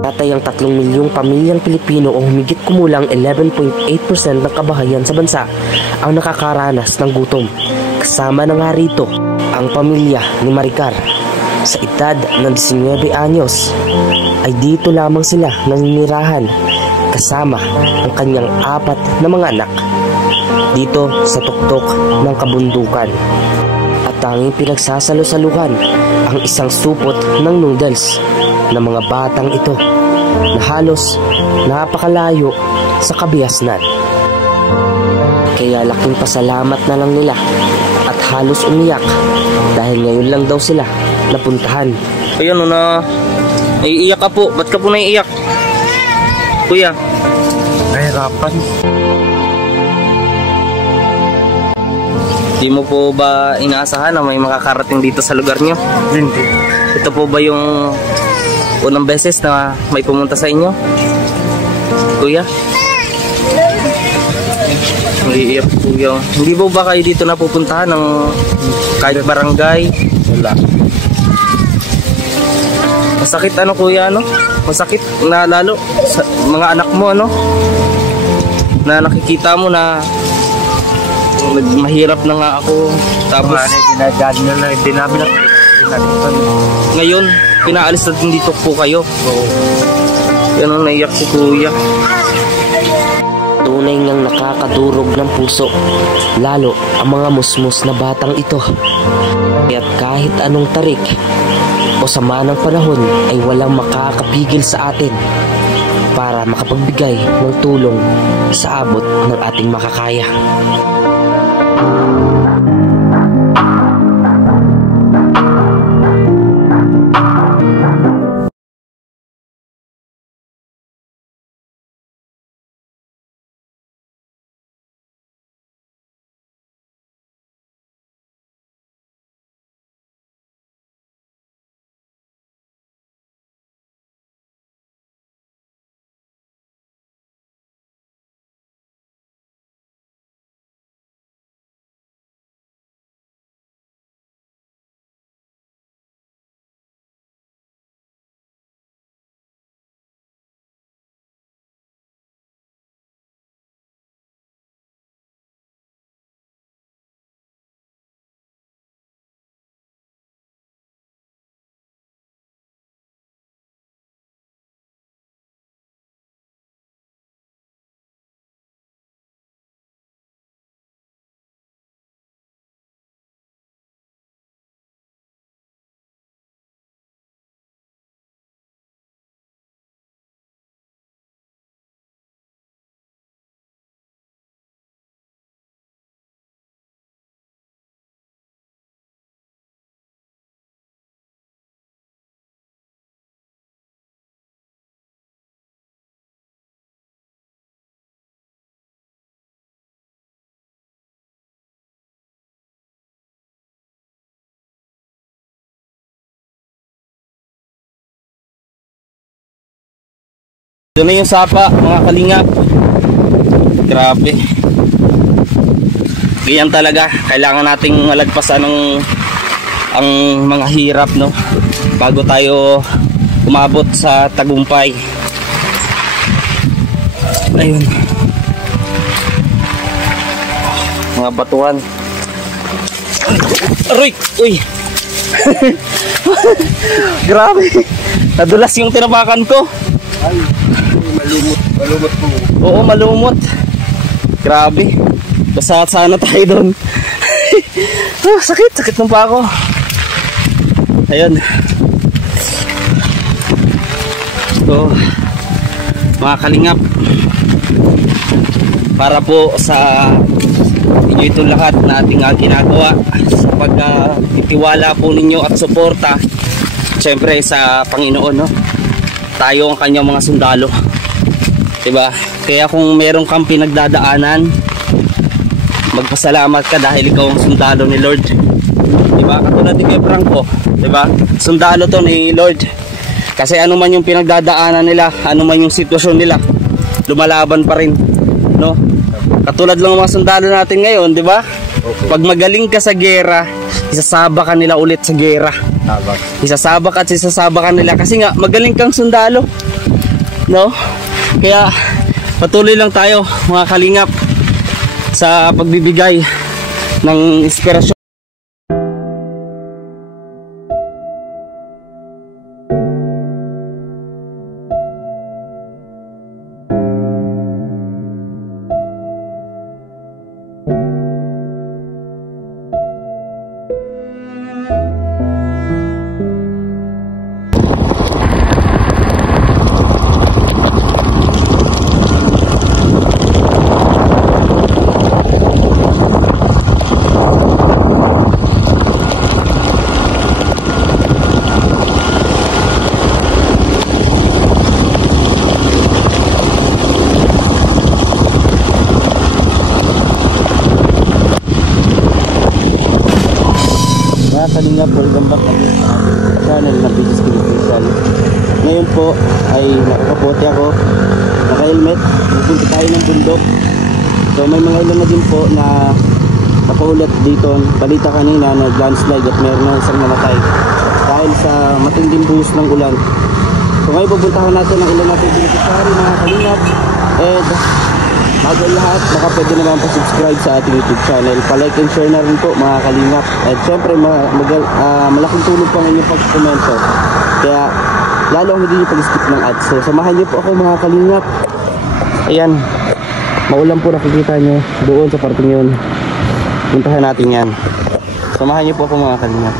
Tatay ang 3 milyong pamilyang Pilipino o humigit kumulang 11.8% ng kabahayan sa bansa ang nakakaranas ng gutom. Kasama na nga rito ang pamilya ni Maricar. Sa edad ng 19 anyos ay dito lamang sila naninirahan kasama ang kanyang 4 na mga anak dito sa tuktok ng kabundukan. At tanging pinagsasalo-saluhan ang isang supot ng noodles ng mga batang ito na halos napakalayo sa kabiasnan. Kaya laking pasalamat na lang nila at halos umiyak dahil ngayon lang daw sila napuntahan. Ayan na, naiiyak ka po. Ba't ka po naiiyak? Kuya, nahirapan. di mo po ba inaasahan na may makakarating dito sa lugar nyo? Hindi. Ito po ba yung unang beses na may pumunta sa inyo? Kuya? Naiiyak po yung... Hindi po ba kayo dito napupuntahan ng kahit barangay? Wala. Masakit ano kuya, ano? Masakit na lalo sa mga anak mo, ano? Na nakikita mo na mahirap na nga ako. Tapos hindi namin ngayon, pinaalis natin dito po kayo. So, yan ang naiyak si kuya. Tunay ngang nakakadurog ng puso, lalo ang mga musmus na batang ito. Kaya't kahit anong tarik o sama ng panahon ay walang makakapigil sa atin para makapagbigay ng tulong sa abot ng ating makakaya. Ito na yung sapa, mga kalingap. Grabe. Ganyan talaga. Kailangan nating malagpasan ang mga hirap, no? Bago tayo umabot sa tagumpay. Ayun. Mga batuhan. Aray! Uy! Grabe. Nadulas yung tinabakan ko. Ay, malumot po. Oo, malumot. Grabe. Basta sana tayo doon. Sakit ng pa ako. Ayun. So, mga kalingap, para po sa inyo itong lahat na ating ginagawa sa pagtitiwala po ninyo at suporta syempre sa Panginoon, no? Tayo ang kanyang mga sundalo, diba? Kaya kung meron kang pinagdadaanan, magpasalamat ka dahil ikaw ang sundalo ni Lord, diba? Katulad ni Kuya Franco, diba? Sundalo to ni Lord. Kasi ano man yung pinagdadaanan nila, ano man yung sitwasyon nila, lumalaban pa rin, no? Katulad lang ng mga sundalo natin ngayon, diba? Pag magaling ka sa gera, isasaba ka nila ulit sa gera. Isasabak at isasabak ka nila kasi nga magaling kang sundalo. No? Kaya patuloy lang tayo mga kalingap sa pagbibigay ng inspirasyon. Kalingap, welcome back sa channel na Business Official. Ngayon po ay nakakapote ako, naka-helmet, pupunta tayo ng bundok. So may mga ilan na din po na napaulat dito. Balita kanina na landslide at meron na isang namatay dahil sa matinding buhos ng ulan. So ngayon pupuntahan natin ang ilan natin beneficiary mga kalingap. And bago lahat, baka pwede naman pa-subscribe sa ating YouTube channel. Pa-like and share na rin po mga kalingap. At syempre malaking tulong po ang inyong pag-komento. Kaya lalo hindi nyo pag-skip ng ads. So samahan nyo po ako mga kalingap. Ayan, maulan po nakikita nyo doon sa parting yun. Puntahan natin yan. Samahan nyo po ako mga kalingap.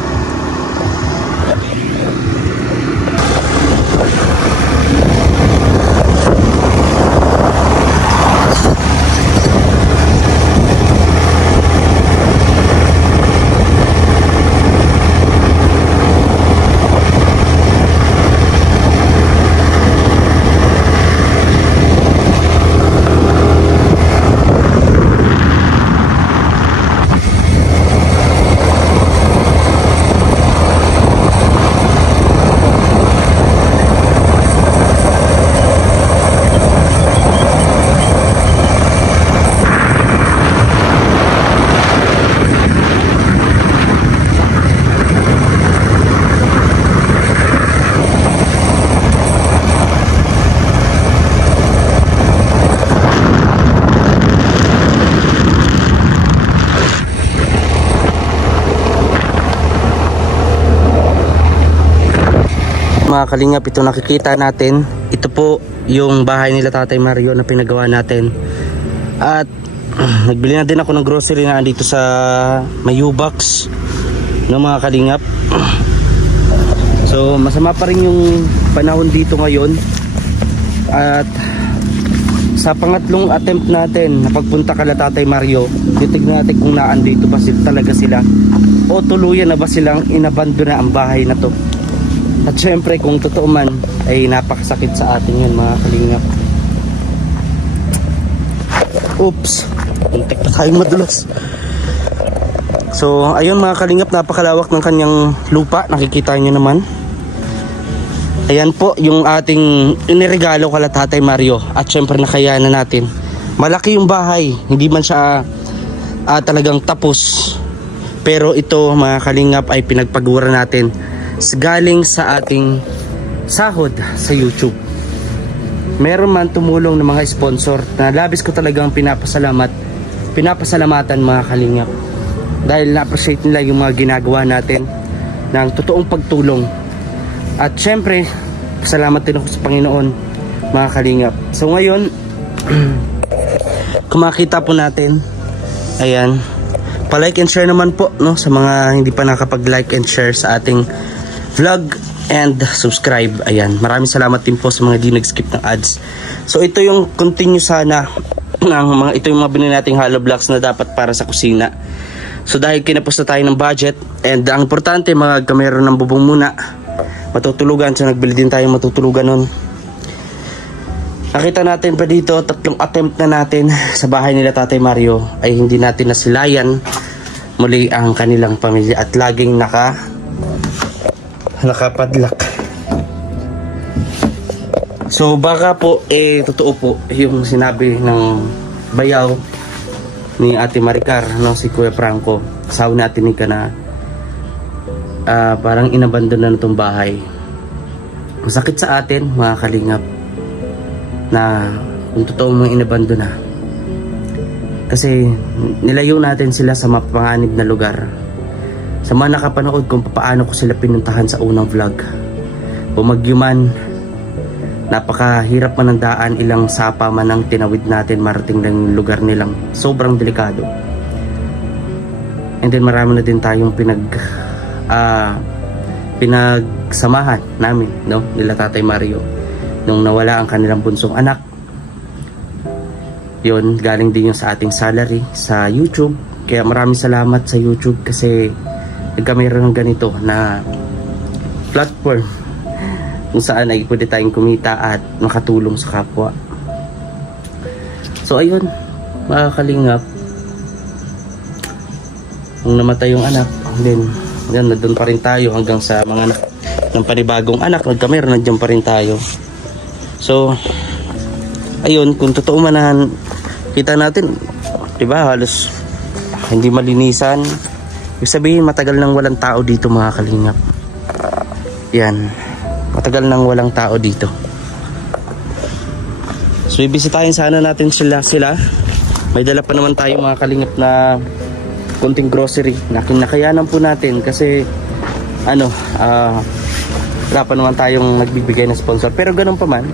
Mga kalingap, ito nakikita natin, ito po yung bahay nila Tatay Mario na pinagawa natin. At nagbili na din ako ng grocery na dito sa Mayubax ng mga kalingap. So masama pa rin yung panahon dito ngayon. At sa pangatlong attempt natin na pagpunta kala Tatay Mario, titignan natin kung naandito pa talaga sila o tuluyan na ba silang inabandona ang bahay na to. At syempre kung totoo man ay napakasakit sa atin yun mga kalingap. Oops, muntik na tayong madulas. So ayun mga kalingap, napakalawak ng kanyang lupa, nakikita nyo naman. Ayan po yung ating iniregalo kala Tatay Mario. At syempre nakayanan natin. Malaki yung bahay, hindi man siya talagang tapos. Pero ito mga kalingap ay pinagpagawa natin galing sa ating sahod sa YouTube. Meron man tumulong ng mga sponsor na labis ko talagang pinapasalamatan mga kalingap, dahil na-appreciate nila yung mga ginagawa natin ng totoong pagtulong. At syempre salamat din ako sa Panginoon mga kalingap. So ngayon kung makita po natin, ayan, pa-like and share naman po, no, sa mga hindi pa nakapag-like and share sa ating vlog, and subscribe. Ayan, maraming salamat din po sa mga di nag-skip ng ads. So ito yung continue sana ng mga, ito yung mga binili nating hollow blocks na dapat para sa kusina. So dahil kinapos na tayo ng budget, and ang importante mga kamero ng bubong muna, matutulugan. So nagbili din tayo matutulugan nun. Nakita natin pa dito, 3 attempt na natin sa bahay nila Tatay Mario ay hindi natin nasilayan muli ang kanilang pamilya at laging nakapadlock. So baka po totoo po yung sinabi ng bayaw ni Ate Maricar, no, si Kuya Franco, asawa natin ni na parang inabandon na itong bahay. Masakit sa atin mga kalingap. na kung totoo mga inabando na. Kasi nilayo natin sila sa mapanganib na lugar. Sa mga nakapanood kung paano ko sila pinuntahan sa unang vlog, bumagyo man, napakahirap man ang daan, ilang sapa man ang tinawid natin marating ng lugar nilang sobrang delikado. And then marami na din tayong pinagsamahan namin, no, nila Tatay Mario nung nawala ang kanilang bunsong anak. Yun, galing din yung sa ating salary sa YouTube. Kaya maraming salamat sa YouTube kasi nagkameron ng ganito na platform kung saan ay pwede tayong kumita at makatulong sa kapwa. So ayun, mga kalingap, nung namatay yung anak, then yan, nandun pa rin tayo hanggang sa mga ng panibagong anak, nagkameron, nandiyan pa rin tayo. So ayun, kung totoo man na kita natin, diba, halos hindi malinisan. Ibig sabihin, matagal nang walang tao dito, mga kalingap. Yan, matagal nang walang tao dito. So ibisitahin sana natin sila. May dala pa naman tayo, mga kalingap, na konting grocery na kinakayanan po natin kasi wala pa naman tayong nagbibigay na sponsor. Pero ganun pa man,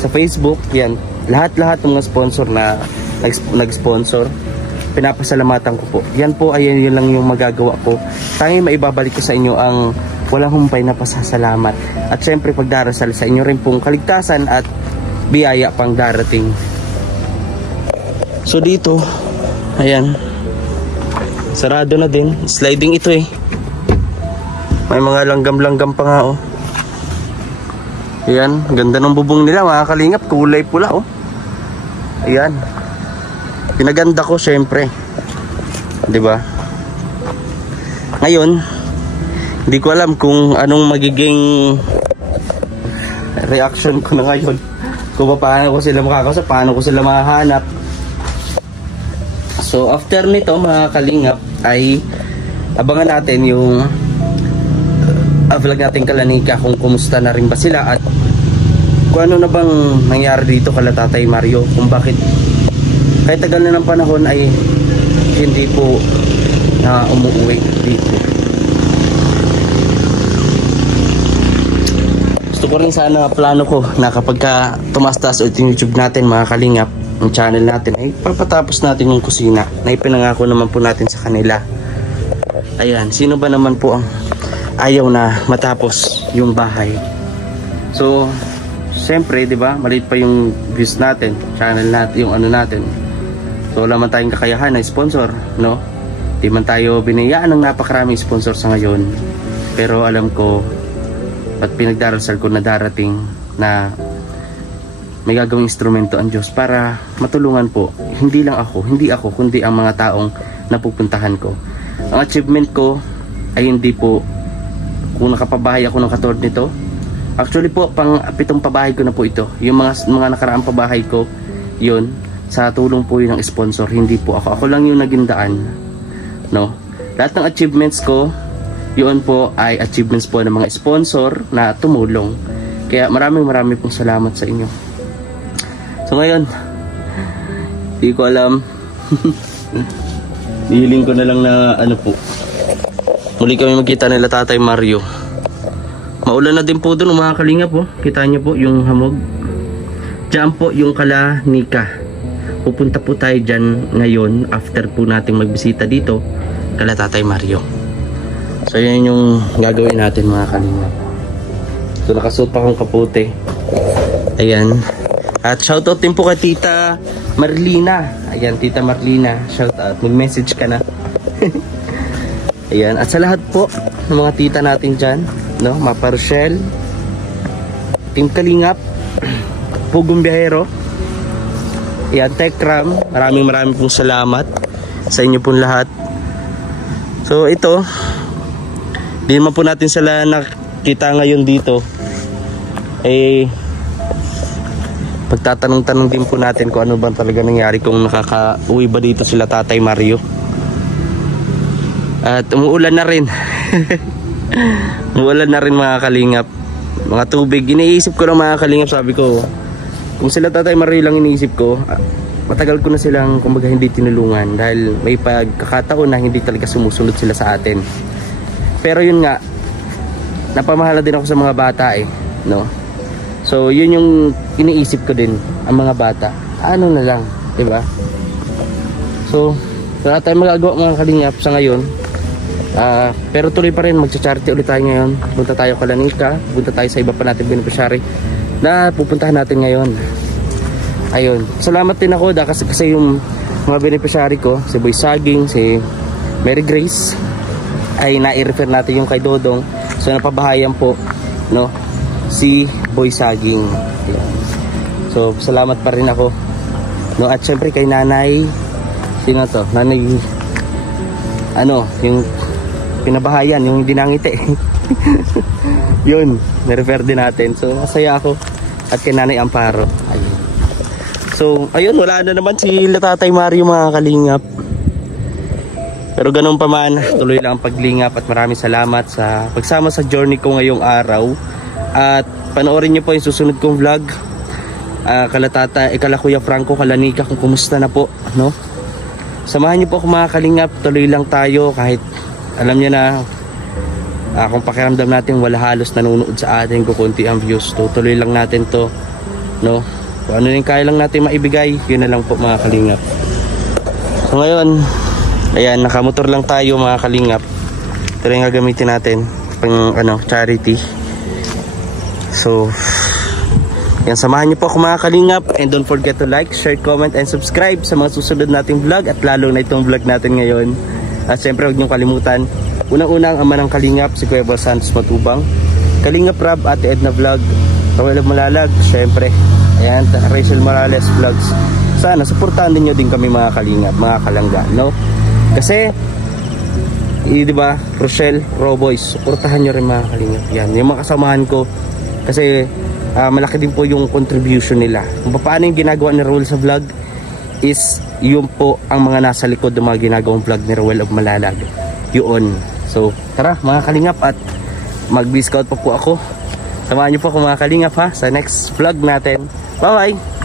sa Facebook, yan, lahat ng mga sponsor na nag-sponsor, pinapasalamatan ko po. Yan po ay yun lang yung magagawa ko. Tanging maibabalik ko sa inyo ang walang humpay na pasasalamat. At syempre pagdarasal sa inyo rin pong kaligtasan at biyaya pang darating. So dito, ayan, sarado na din. Sliding ito eh. May mga langgam-langgam pa nga oh. Ayan, ganda ng bubong nila, mga kalingap, kulay pula oh. Ayan. Pinaganda ko syempre. 'Di ba? Ngayon, hindi ko alam kung anong magiging reaction ko na ngayon. Kung paano ko sila makakausap, paano ko sila mahahanap. So after nito, mga kalingap, ay abangan natin yung vlog natin kalanika kung kumusta na rin ba sila at kung ano na bang nangyari dito kala Tatay Mario, kung bakit kahit tagal na ng panahon ay hindi po na umuwi dito. Gusto ko rin sana, plano ko na kapag tumastas ulit yung YouTube natin, mga kalingap, yung channel natin, ay papatapos natin yung kusina na ipinangako naman po natin sa kanila. Ayan, sino ba naman po ang ayaw na matapos yung bahay? So siyempre, di ba, maliit pa yung views natin, channel natin, yung ano natin. So wala man tayong kakayahan na sponsor, no? Di man tayo binayaan ng napakaraming sponsor sa ngayon. Pero alam ko at pinagdarasal ko na darating na may gagawing instrumento ang Diyos para matulungan po, hindi ako, kundi ang mga taong napupuntahan ko. Ang achievement ko ay hindi po kung nakapabahay ako ng katulad nito. Actually po, pang 7 pabahay ko na po ito. Yung mga nakaraang pabahay ko, yun, sa tulong po yun ng sponsor, hindi po ako. Ako lang yung naging daan, no? Lahat ng achievements ko, yun po ay achievements po ng mga sponsor na tumulong. Kaya maraming pong salamat sa inyo. So ngayon, di ko alam. Hiling ko na lang na ano po, muli kami magkita nila Tatay Mario. Maulan na din po doon, mga kalingap po. Kita nyo po yung hamog. Diyan po yung kalanika. Pupunta po tayo dyan ngayon after po nating magbisita dito kala Tatay Mario. So yan yung gagawin natin, mga kalingap. So nakasuot pa akong kaputi. Ayan. At shoutout din po kay Tita Marlina. Ayan, Tita Marlina, shoutout. Mag-message ka na. Ayan. At sa lahat po ng mga tita natin dyan, no, Mapa Rochelle, Team Kalingap, Pugong Biyahero, ayan, Tekram, maraming pong salamat sa inyo pong lahat. So ito, di naman po natin sila nakita ngayon dito, eh pagtatanong-tanong din po natin kung ano ba talaga nangyari, kung nakaka-uwi ba dito sila Tatay Mario. At umuulan na rin. Umuulan na rin, mga kalingap. Mga tubig, iniisip ko lang, mga kalingap, sabi ko kung sila Tatay Mario lang iniisip ko, matagal ko na silang kumbaga hindi tinulungan dahil may pagkakataon na hindi talaga sumusunod sila sa atin. Pero yun nga, napamahala din ako sa mga bata no? So yun yung iniisip ko din, ang mga bata. Ano na lang, 'di ba? So wala tayong magagawa mga kalingap sa ngayon. Pero tuloy pa rin, magcha-charity ulit tayo ngayon. Punta tayo Kalanika, punta tayo sa iba pa natin beneficiary na pupuntahan natin ngayon. Ayun, salamat din ako kasi yung mga beneficiary ko, si Boy Saging, si Mary Grace, ay nai-refer natin yung kay Dodong. So napabahayan po, no, si Boy Saging. Ayun. So salamat pa rin ako, no, at syempre kay Nanay, sino to? Nanay, yung pinabahayan, yung hindi nangiti. Yun, na-refer din natin. So masaya ako. At kay Nanay Amparo. Ayun. So ayun, wala na naman si Tatay Mario mga kalingap. Pero ganun pa man, tuloy lang ang paglingap at maraming salamat sa pagsama sa journey ko ngayong araw. At panoorin niyo po yung susunod kong vlog. Kala Kuya Franco, Kalanika, kung kumusta na po, no? Samahan niyo po ako mga kalingap, tuloy lang tayo kahit alam niyo na kung pakiramdam natin wala halos nanonood sa atin, kukunti ang views. Tuloy lang natin to, no? Kung ano yung kaya lang natin maibigay, yun na lang po mga kalingap. So ngayon, ayan, nakamotor lang tayo mga kalingap. Ito rin gagamitin natin pang charity. So yan, samahan niyo po ako mga kalingap. And don't forget to like, share, comment, and subscribe sa mga susunod nating vlog. At lalo na itong vlog natin ngayon. At syempre huwag niyong kalimutan, unang-unang ama ng kalingap, si Kuya Bal Santos Matubang, Kalingap Rab, Ate Edna Vlog, Roel Malalag, syempre ayan, Rachel Morales Vlogs. Sana suportahan niyo din kami mga kalingap, mga kalangga, no? Kasi diba, Rochelle, Roboys, suportahan nyo rin mga kalingap. Yan, yung mga kasamahan ko. Kasi malaki din po yung contribution nila. Kung paano yung ginagawa ni Roel sa vlog is yun po ang mga nasa likod ng mga ginagawang vlog ni Roel of Malalag. Yun. So tara mga kalingap, at mag-discount pa po ako. Samahan nyo po ako mga kalingap ha sa next vlog natin. Bye bye!